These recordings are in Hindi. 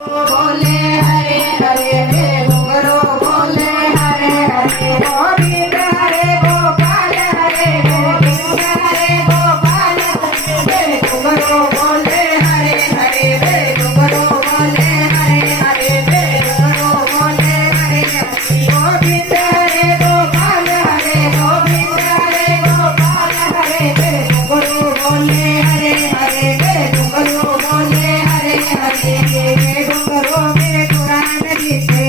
बोले हरे हरे हे घुंघरू बोले हरे हरे गोविंद हरे गोपाल हरे गोविंद हरे गोपाल हरे घुंघरू बोले हरे हरे हे घुंघरू बोले हरे हरे हे घुंघरू बोले हरे हरे गोविंद हरे गोपाल हरे गोविंद हरे गोपाल हरे हे घुंघरू बोले हरे हरे हे घुंघरू बोले हरे हरे घुंघरू में कुरान दिखे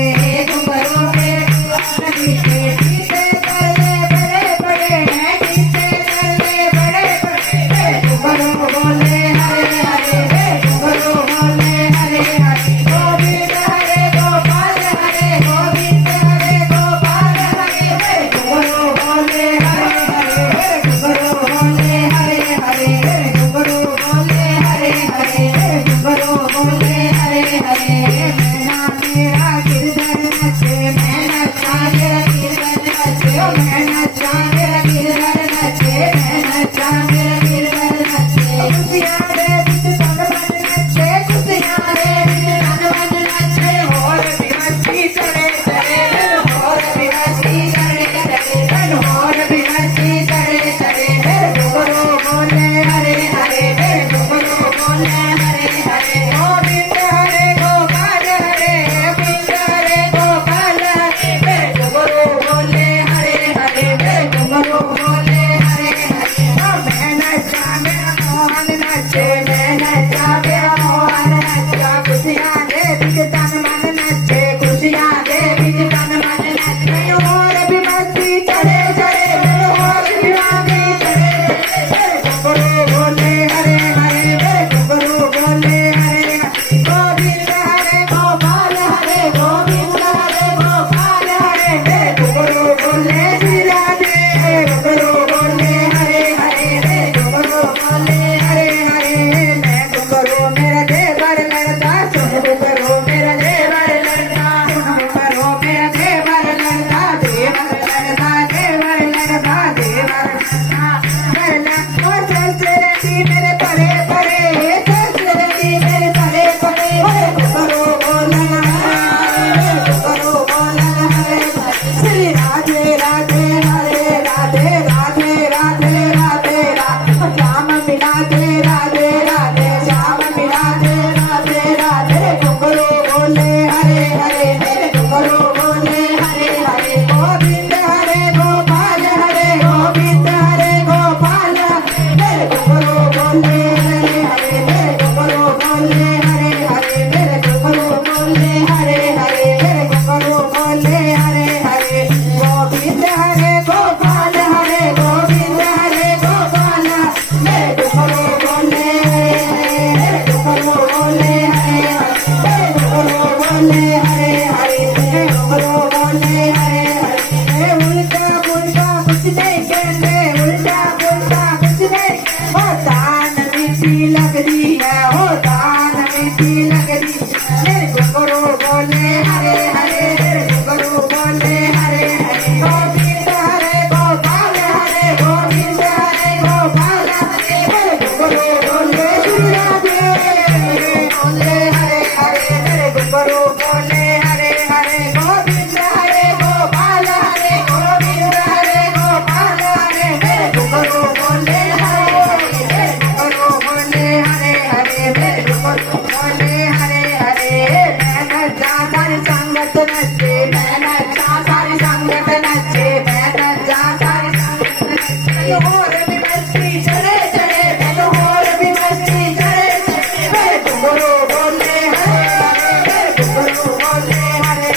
घुंघरू में कुरान दिखे गीते चले बड़े बड़े हैं गीते चले बड़े बड़े घुंघरू बोले हरे हरे घुंघरू बोले हरे हरे गोविंद हरे गोपाल हरे गोविंद हरे गोपाल हरे घुंघरू बोले हरे हरे घुंघरू बोले हरे हरे घुंघरू बोले हरे हरे घुंघरू बोले हरे हरे मैना मेरा गिरधर नचे मैना चांद गिरधर नचे मैना चांद गिरधर नचे मैना चांद गिरधर नचे खुशियाँ रे बिच तन मन नचे खुशियाँ रे बिच तन मन नचे और भी मस्ती चढ़े चढ़े और भी मस्ती चढ़े चढ़े और भी मस्ती चढ़े चढ़े घुंघरू बोले हरे हरे घुंघरू बोले हरे हरे गोविंद हरे गोपाल हरे गोविंद हरे गोपाल हरे घुंघरू बोले हरे हरे घुंघरू बोले हरे हरे मैं नचा मेरा मोहन नचे मैं नचा मेरा मोहन नचा खुशियाँ दे बिच तन मन नचे खुशियाँ दे बिच तन मन नचे और भी मस्ती चढ़े चढ़े और भी मस्ती चढ़े घुंघरू बोले हरे हरे घुंघरू बोले हरे हरे गोविंद हरे गोपाल हरे गोविंद हरे गोपाल हरे घुंघरू बोले श्री राधे घुंघरू बोले हरे हरे घुंघरू बोले हरे हरे मैं घुंघरू मेरा देवर लड़ता सुन घुंघरू मेरा देवर लड़ता सुन घुंघरू मेरा देवर लड़ता देवर लड़ता देवर लड़ता देवर लड़ता ओ ससुरजी मेरे परे परे ससुरजी मेरे परे परे घुंघरू बोला घुंघरू बोला हरे श्री राधे राधे हरे राधे राधे राधे राधे राधे श्याम मिलाधे राधे राधे श्याम मिलाधे राधे राधे घुंघरू बोले हरे हरे घुंघरू बोले हरे हरे गोविंद हरे गोपाल हरे गोविंद हरे गोपाल हरे घुंघरू बोले हरे हरे घुंघरू बोले हरे हरे घुंघरू बोले हरे हरे घुंघरू बोले हरे हरे गोविंद हरे गोपाल हरे गोविंद हरे गोपाल हरे घुंघरू बोले हरे हरे घुंघरू बोले हरे हरे घुंघरू बोले हरे हरे घुंघरू बोले हरे हरे उल्टा पुल्टा कुछ नहीं कहते उल्टा पुल्टा कुछ नहीं हो दान मीठी लगती है हो दान मीठी लगती मेरे घुंघरू बोले हरे हरे घुंघरू बोले हरे हरे गोविंद हरे गोपाल हरे गोविंद हरे गोपाल हरे घुंघरू बोले श्री राधे बोले हरे हरे घुंघरू बोले हरे हरे गोविंद हरे गोपाल हरे गोविंद हरे गोपाल हरे घुंघरू बोले हरे घुंघरू बोले हरे हरे घुंघरू बोले हरे हरे मैं नचा सारी संगत नचे मैं नचा सारी संगत नचे मैं नचा सारी संगत नचे और भी मस्ती चढ़े चढ़े और भी मस्ती चढ़े चढ़े घुंघरू बोले हरे हरे घुंघरू बोले हरे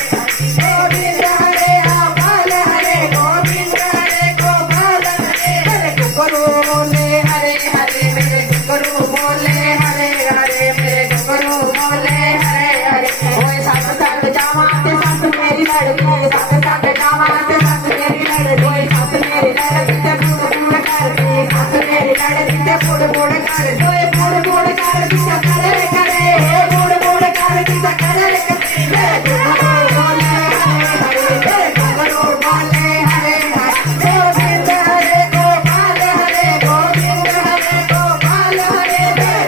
गोविंद हरे गोपाल हरे गोविंद हरे गोपाल हरे घुंघरू बोले हरे हरे घुंघरू बोले हरे हरे घुंघरू बोले हरे हरे ओए साथ साथ जावाते साथ मेरी लड़की साथ साथ जावाते साथ मेरी लड़की ओए साथ मेरी लड़की ते बुड़ बुड़ करती साथ मेरी लड़की ते बुड़ बुड़ कर ओए बुड़ बुड़ कर किसा करे करे बुड़ बुड़ कर किसा करे करे घुंघरू बोले हरे हरे घुंघरू बोले हरे हरे गोविंद हरे गोपाल हरे गोविंद हरे गोपाल हरे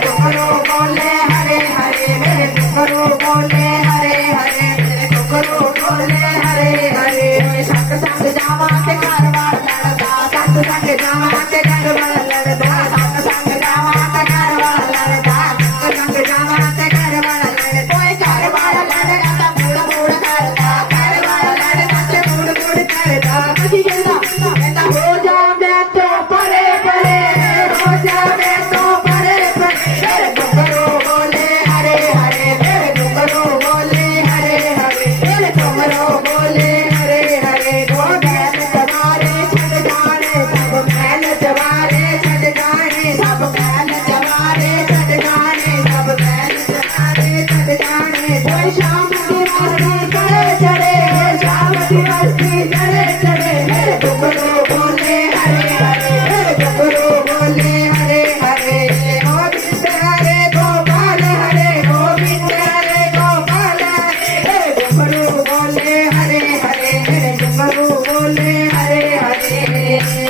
घुंघरू बोले हरे हरे घुंघरू बोले हरे हरे मेरे घुंघरू बोले हरे हरे संग संग जावा ते घर वाल लड़दा संग संग जावा ते घर वाल लड़दा संग संग जावा ते घर वाल लड़दा संग संग जावा ते घर वाल लड़दा कोई घर वाल लड़दा ता बूढ़ बूढ़ करदा घर वाल लड़दा ते बूढ़ बूढ़ करदा कभी कहना हो जा मैं तो परे परे हो जा मैं तो परे परे मेरे घुंघरू बोले हरे हरे मेरे घुंघरू बोले हरे हरे मेरे घुंघरू बोले हरे हरे वो बैल जवारे छड़ जाने सब बैल जवारे छड़ जाने सब बैल जवारे छड़ जाने सब बैल जवारे छड़ जाने कोई शाम की मस्ती करे चढ़े शाम की मस्ती करे चढ़े मेरे घुंघरू बोले हरे हरे मेरे घुंघरू बोले हरे हरे गोविंद हरे गोपाल हरे गोविंद हरे गोपाल हरे मेरे घुंघरू बोले हरे हरे मेरे घुंघरू बोले हरे हरे